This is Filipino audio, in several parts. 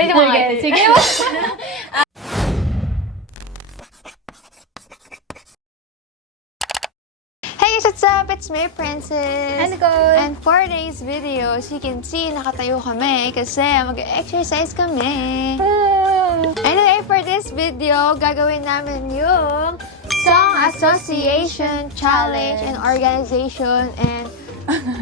Sige. Hey guys, what's up? It's me, Princess. And Nicole. And for today's video, as you can see, nakatayo kami kasi mag-exercise kami. Anyway, for this video, gagawin namin yung Song Association Challenge and Organization and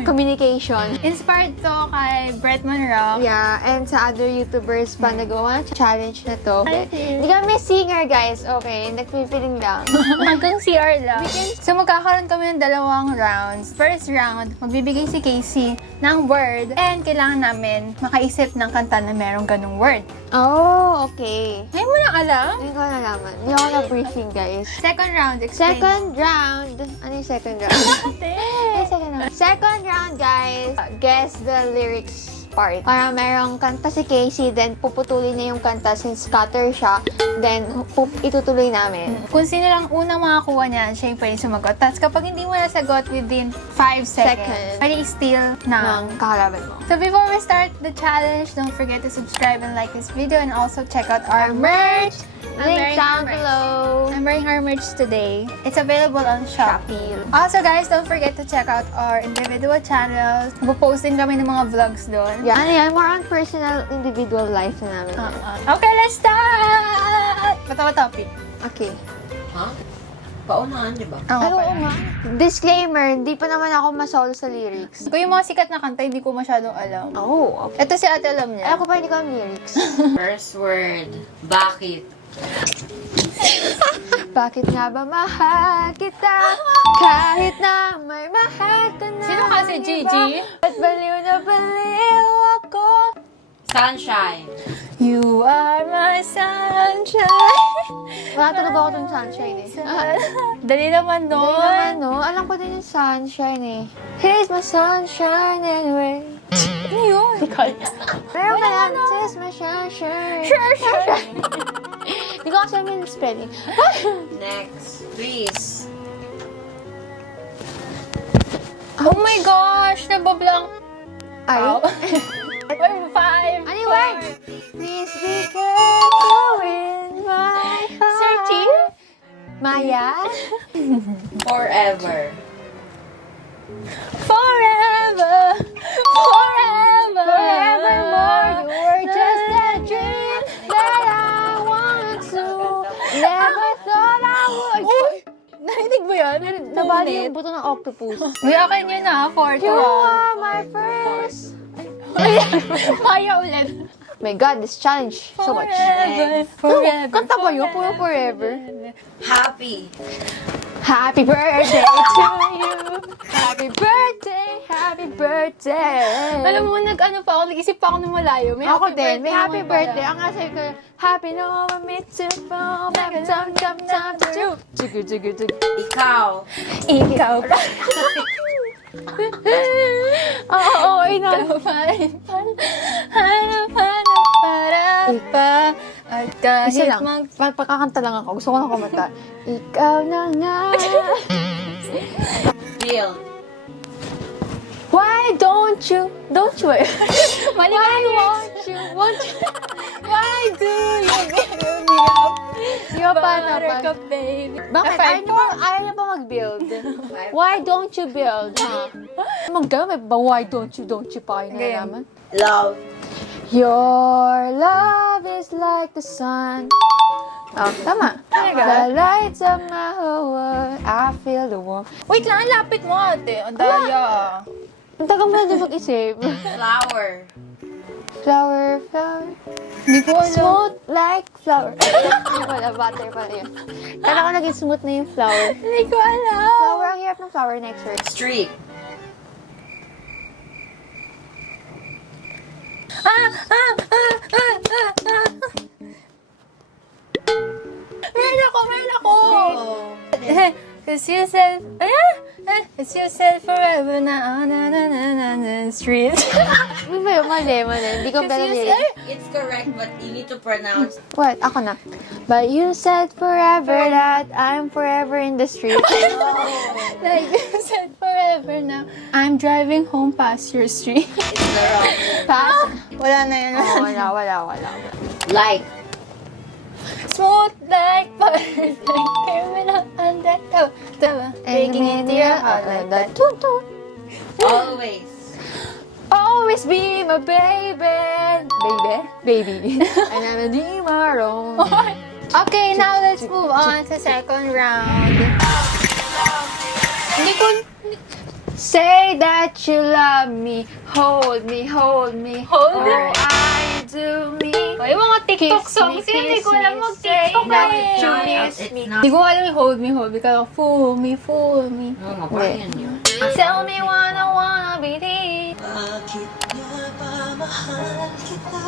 Communication. Inspired to kay Brett Monroe. Yeah, and sa other YouTubers pa nagawa ng challenge na to. I see. Hindi kami singer, guys. Okay, nagpipiling lang. Hanggang CR lang. So, magkakaroon kami ng dalawang rounds. First round, magbibigay si Casey ng word and kailangan namin makaisip ng kanta na merong ganong word. Oh, okay. Ngayon mo lang alam? Hindi ko nalaman. Hindi ako na-briefing, guys. Second round, explain. Second round. Ano yung second round? Ay, second round. Second round, guys. Guess the lyrics part. Para merong kanta si Casey, then puputulin niya yung kanta since cutter siya. Then, itutuloy namin. Kung sino lang unang makakuha niyan, siya yung pwede sumagot. Tapos kapag hindi mo nasagot within 5 seconds, pwede i-steal ng kakalaban mo. So before we start the challenge, don't forget to subscribe and like this video and also check out our merch. Link down below. I'm wearing our merch today. It's available on Shopee. Also guys, don't forget to check out our individual channels. Magpo-post din kami ng mga vlogs doon. Yeah, ano yan? More on personal, individual life na namin. Okay, let's start! Batawa topic. Okay. Ha? Paunahan, di ba? Ay, oo nga. Disclaimer, hindi pa naman ako masolo sa lyrics. Kung yung mga sikat na kanta, hindi ko masyadong alam. Oh, okay. Ito si ate alam niya. Ay, ako pa hindi ko alam lyrics. First word, bakit? Bakit nga ba mahal kita? Kahit na may mahal ka na. Sino kasi, Gigi? At baliw na baliw ako. Sunshine. You are my sunshine. Wala talaga ako ng sunshine eh. Dali naman Hindi doon. naman, no? Alam ko din yung sunshine eh. Here's my sunshine anyway. Ano yun? Pero ba yan? Here's my sunshine. Sure. Hindi ko kasi alam yung spelling. Next, please. Oh my gosh! Nabablank. Ay? Ow. 5. Ano yung word? Please be careful with my heart. Searching? Maya? Forever. Forever. Forevermore, you were just a dream that I wanted to. Never thought I would. Uy! Narinig mo yan? Nabali yung buto ng octopus. Uy, akin yun na. 4 You are my first. Maya ulit. My God, this challenge so much. Forever. Kanta ba yun? Puro forever. Happy. Happy birthday to you. Happy birthday, happy birthday. Alam mo, nag-ano pa ako, nag-isip pa ako ng malayo. May Ako happy din, may happy naman birthday. pala. Ang nga sabi ko, happy no one meets you from time to do. Jugu, jugu, jugu. Ikaw. Ikaw pa. Oo, ina. Ikaw pa rin. Hanap para pa. At Isa kahit lang. Pagkakanta lang ako. Gusto ko na kumanta. Ikaw na nga. Build. Why don't you? Why won't you? Why do you build me up? Yung paano pa? Buttercup, baby. Bakit? Ayaw niya pa mag-build. Why don't you build? Mag-gawin ba? Why don't you pa kayo nalaman? Love. Your love is like the sun. Oh, tama. The lights of my whole world. I feel the warmth. Wait lang, lapit mo ate. Ang daya. Ang tagal mo na din mag-isip. Flower. Flower. Hindi ko alam. Smooth like flower. Hindi ko alam, butter pala yun. Kala ko naging smooth na yung flower. Hindi ko alam. Flower, ang hirap ng flower next word. Street. Meron ako. Cause you said, it's you said forever na street. Ano ba yung mali? Hindi ko pala nila. It's correct, but you need to pronounce. What? Ako na. But you said forever that I'm forever in the street. Like you said forever now. I'm driving home past your street. It's the wrong. Pass. Wala na yun. Oh, wala. Like. Smooth like butter, like criminal undertow. Breaking into your heart like that. Always. Always be my baby. Baby. And I'm a demon. Okay, now let's move on sa second round. Hindi ko... Say that you love me. Hold me. Hold me? Oh, I do me. Ay, mga TikTok Kiss songs me, yun. Hindi ko kiss alam me, mag-TikTok say that eh. you It's miss me. not. Hindi ko alam yung hold me. Kaya fool me. Oo nga, parang yan yun. Tell me wanna believe. Bakit nga ba mahal kita?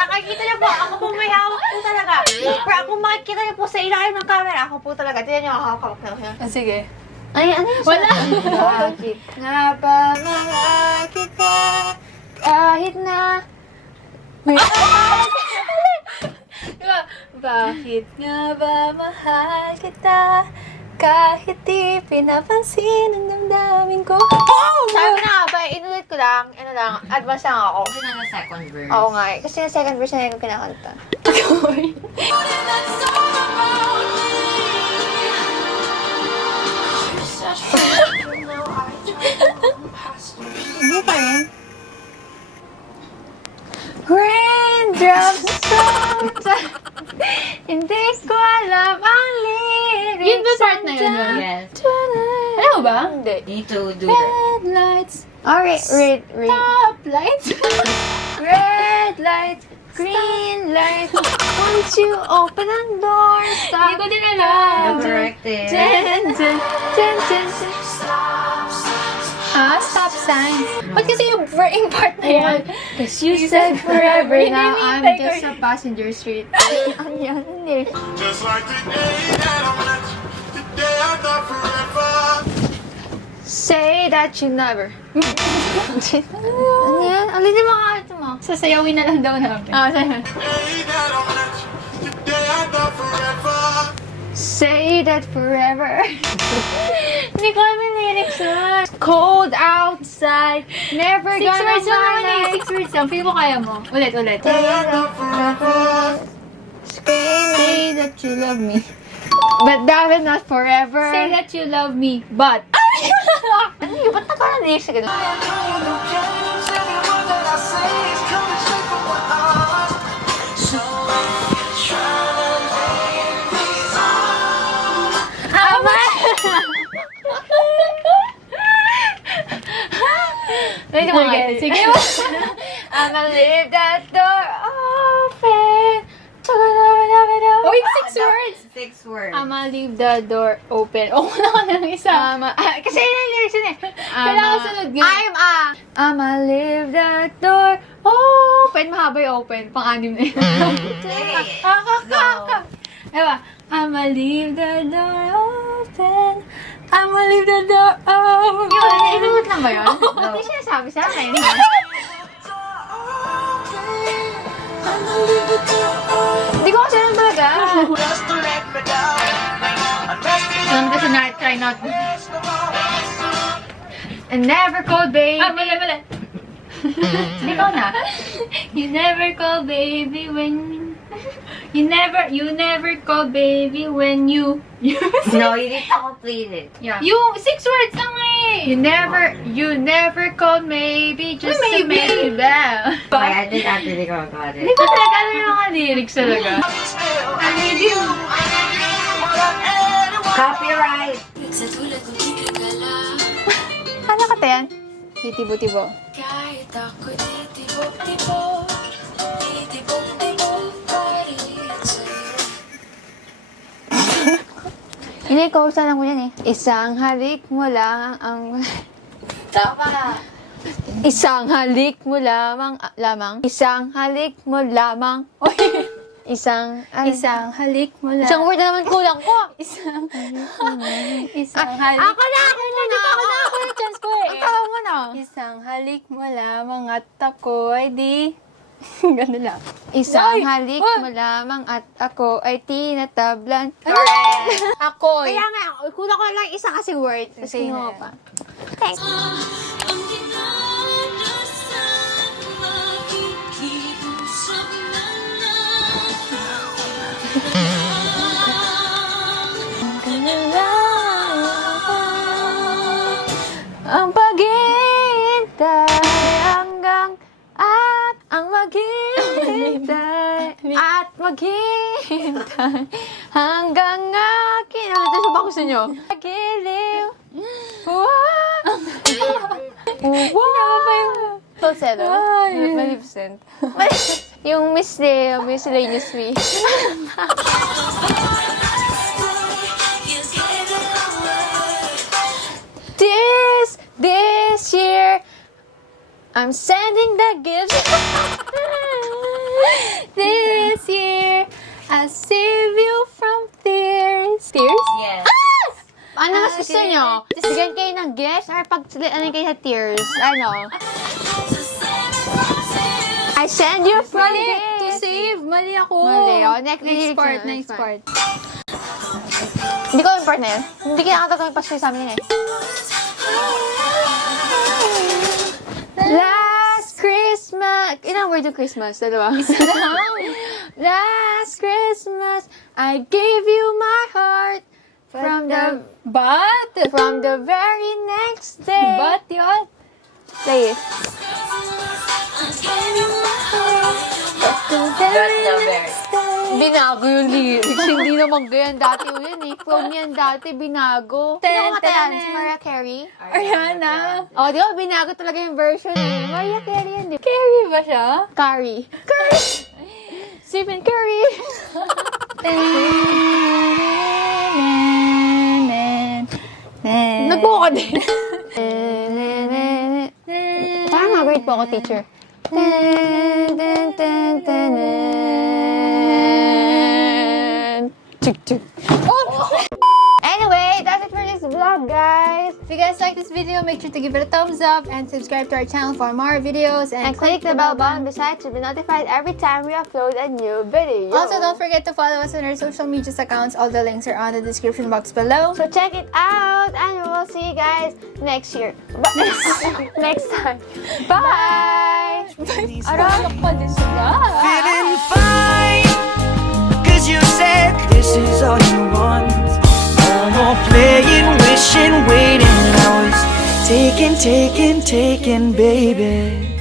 Nakakita niyo po, ako po may hawak po talaga. Pero kung makikita niyo po sa ilalim ng camera, ako po talaga. Tingnan niyo, hawak na siya. Sige. Ay, ano yun? Wala. Bakit nga ba mahal kita? Kahit na... Diba? Bakit nga ba mahal kita? Kahit di pinapansin ang damdamin ko. Sabi na nga ba, inulit ko lang, advance lang ako. Kasi na second verse. Oo nga eh. Kasi yung second verse na yung kinakanta. Hindi pa rin. Raindrops sometimes. Hindi ko alam ang lyrics. Yun ba part na yun? Yes. Alam mo ba? Hindi. You need to do that. Red lights. Alright, read. Top lights. Red light, green light. Once you open the door, stop. Hindi ko din alam. The correct is... Ten. Stop signs. Ba't kasi yung brain part na yan? Cause you said forever, now I'm Hinihintay ko just a passenger street. Ano yan? Hindi. Just like the day that I met you, the day I thought forever. Say that you never. Ano yan? Alin yung mga ito mo? Sasayawin na lang daw namin. Sige. The day that I met you, the day I thought forever. Say that forever. Hindi ko alam yung lyrics na. Cold outside, never 6 gonna words lang naman buy eh. 6 words lang. Feel mo kaya mo. Ulit. Day I thought forever. Say that you love me. But that is not forever. Say that you love me, but... Ano yun? Ba't naka na lyrics na ganun? Sige. Sige. I'ma leave that door open. Uy, 6 words! 6 words. I'ma leave the door open. Oh, wala ka na ng isa. Kasi yun yung lyrics yun eh. Kailangan sunod nga. I'ma leave that door open. Mahaba yung open. Pang-anim na yun. Diba? I'ma leave the door open. I'ma leave the door open. Yun, inulit lang ba yun? Ba't di sinasabi sa akin? Hindi ko kasi alam talaga. Just to let me down. Alam kasi na, try not. And never called baby. Mali. Hindi ko na. You never call baby when... You never call baby when you... No, you need to complete it. Yeah. Yung 6 words lang eh. You never called maybe just Uy, to maybe. make you bad. Kaya din actually ko got Hindi it. ko talaga alam yung mga lyrics talaga. I need you. Copyright! Ano ka yan? Titibo-tibo. Kahit ako titibo-tibo, titibo-tibo pa rin sa'yo. Hindi ko, saan ko yan eh. Isang halik mo lang ang... Tama! Isang halik mo lamang... Isang halik mo lamang... Isang halik mo lang. Isang word na naman kulang ko. Isang halik. Ako na! Ako yung chance ko eh. Ang tawa mo na. Isang halik mo lamang at ako'y di Ganun lang. Isang halik mo lamang at ako ay tinatablan. Ako. Kaya nga, kulang ko lang isa kasi word. Kasi Okay mo na. pa. Thanks. Ang paghihintay hanggang at ang maghihintay at maghihintay hanggang akin. Ano ito ba gusto nyo? Pagiliw. Falsetto. Maleficent. Yung miscellaneous me. This year, I'm sending the gifts. This year, I'll save you from tears. Tears? Yes. Ano mas gusto nyo? Bigyan kayo ng gifts or ano kayo sa tears? Ano? I send you from Mali! To gifts. save! Mali ako! Mali ako. Next part, na, next part. Hindi ko import na yun. Hindi kinakatagal yung pastoy sa amin yun eh. Last Christmas. Ilang word yung Christmas? Dalawa? Last Christmas, I gave you my heart. From the very next day. But yun? Play it. That's the very. Binago yung lyrics. Hindi naman ganyan dati yun eh. Phone yan dati, binago. Sino kata yan? Si Mariah Carey? Ariana. Oh, di ba? Binago talaga yung version eh. Mariah Carey yan, di ba? Carrie ba siya? Curry. Stephen Curry. Nagpo ko din. Parang mag-grade po ako, teacher. Anyway, that's it for this vlog, guys. If you guys like this video, make sure to give it a thumbs up and subscribe to our channel for more videos. And click the bell button beside to be notified every time we upload a new video. Also, don't forget to follow us on our social media accounts. All the links are on the description box below. So check it out, and we'll see you guys next year. Next time. Bye! Aralok pa din sila. Feeling fine, cause you said this is all you want. No more playing, wishing, waiting. I was taken, baby.